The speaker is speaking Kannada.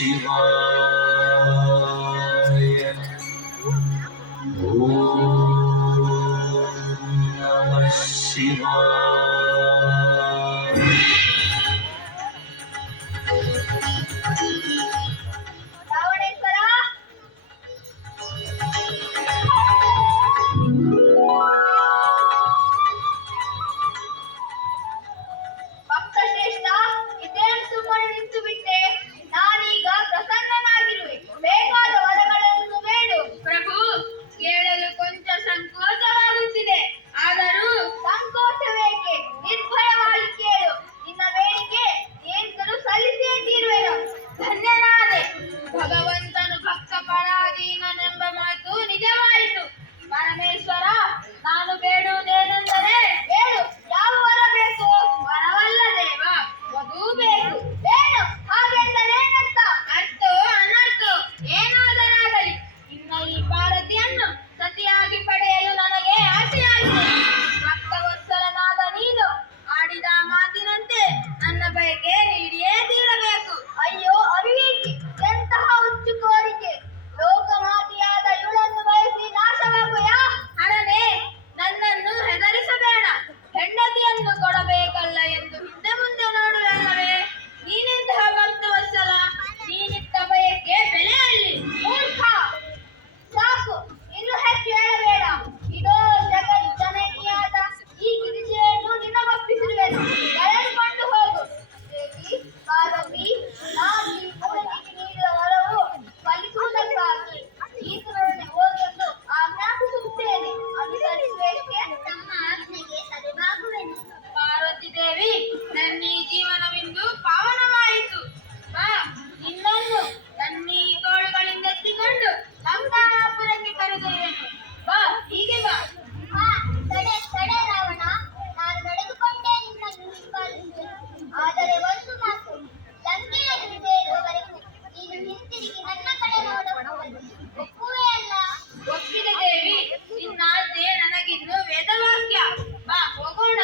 ಶಿವಾಯ. ಓಂ ನಮಃ ಶಿವಾಯ. ಭಕ್ತಶ್ರೇಷ್ಠ, ಇದೇನು ಸುಮ್ಮನೆ ನಿಂತು ಬಿಟ್ಟೆ? ನಾನೀಗ ಪ್ರಸನ್ನನಾಗಿರುವೆ. ಬೇಕಾದ ವರಗಳನ್ನು ಬೇಡು. ಪ್ರಭು, ಕೇಳಲು ಕೊಂಚ ಸಂಕೋಚವಾಗುತ್ತಿದೆ. ಆದರೂ ಸಂಕೋಚವೇಕೆ? ನಿರ್ಭಯವಾಗಿ ಕೇಳು. ನಿನ್ನ ಬೇಡಿಕೆ ಏನಿದ್ದರೂ ಸಲ್ಲಿಸೇ ತೀರುವೆನು. ಧನ್ಯನಾದೆ. ಭಗವಂತನು ಭಕ್ತ ಪರಾಧೀನನೆಂಬ ಮಾತು ನಿಜವಾಯಿತು. ಪರಮೇಶ್ವರ, ನಾನು ಬೇಡುವುದೇನೆಂದರೆ, ಹೇಳು, ಯಾವ ವರ ಬೇಕು? ವರವಲ್ಲ ದೇವ, ವಧು ಬೇಕು. ಏನು? ಹಾಗೆಂದರೇನರ್ಥ? ಅರ್ಥೋ ಅನರ್ಥೋ ಏನಾದರಾಗಲಿ, ಇನ್ನ ಈ ಪಾರ್ವತಿಯನ್ನು ಸತಿಯಾಗಿ ಪಡೆಯಲು ನನಗೆ ಆಸೆಯಾಗಿದೆ. ಭಕ್ತವತ್ಸಲನಾದ ನೀನು ಆಡಿದ ಮಾತಿನಂತೆ ನನ್ನ ಬಯಕೆ ನೀಡಿಯೇ ತೀರಬೇಕು. ಅಯ್ಯೋ ಅವಿವೇಕಿ, ಎಂತಹ ಹುಚ್ಚು ಕೋರಿಕೆ! ಲೋಕಮಾತೆಯಾದ ಇವಳನ್ನು ಬಯಸಿ ನಾಶವಾಗುವೆಯಾ? ಅರನೇ, ನನ್ನನ್ನು ಹೆದರಿಸಬೇಡ. ಹೆಂಡತಿಯನ್ನು ಕೊಡಬೇಕಲ್ಲ ಎಂದು ಹಿಂದೆ ಮುಂದೆ ನೋಡುವಲ್ಲವೇ? ನೀನೆಂತಹ ಭಕ್ತವತ್ಸಲ, ನೀನಿತ್ತ ಬಯಕೆ ಬೆಲೆಯಲ್ಲಿ. ಮೂರ್ಖ! ಸಾಕು, ಇನ್ನು ಹೆಚ್ಚು ಹೇಳಬೇಡ. ಇದೋ ಜಗಜ್ಜನನಿಯಾದ ಈ ಗಿರಿಜೆಯನ್ನು ನಿನಗೊಪ್ಪಿಸಿರುವೆನು. ಎಳೆದುಕೊಂಡು ಹೋಗು. ದೇವಿ ಪಾರ್ವತಿ, ನಾನು ಈ ಮೂರ್ತಿಗೆ ನೀಡಿದ ವರವು ಫಲಿಸುವುದಕ್ಕಾಗಿ ಈತನೊಡನೆ ಹೋಗೆಂದು ಆಜ್ಞಾಪಿಸುತ್ತೇನೆ. ಅನುಸರಿಸುವೆಷ್ಟೇ ತಮ್ಮ ಆಜ್ಞೆಗೆ ತಲೆಬಾಗುವೆನು. ಪಾರ್ವತಿ ದೇವಿ, ನನ್ನ ಈ ಜೀವನವಿಂದು ಪಾವನವಾಯಿತು. ಬಾ, ನಿನ್ನನ್ನು ನನ್ನೀ ತೋಳುಗಳಿಂದ ಎತ್ತಿಕೊಂಡು ಲಂಕಾಪುರಕ್ಕೆ ಕರೆದೊಯ್ಯುವೆನು. ಬಾ, ಹೀಗೆ ಬಾ. ಹಾ, ತಡೆ ತಡೆ ರಾವಣ, ನಾನು ನಡೆದುಕೊಂಡೇ ನಿನ್ನನ್ನು ಹಿಂಬಾಲಿಸುವೆನು. ಆದರೆ ಒಂದು ಮಾತು, ಲಂಕೆಯನ್ನು ಸೇರುವವರೆಗೂ ನೀನು ಹಿಂತಿರುಗಿ ನನ್ನ ಕಡೆ ನೋಡಬಹುದು. ಒಪ್ಪುವೆ ಅಲ್ಲ? ಒಪ್ಪಿದೆ ದೇವಿ, ನಿನ್ನ ಆಜ್ಞೆ ನನಗಿನ್ನು ವೇದವಾಕ್ಯ. ಬಾ, ಹೋಗೋಣ.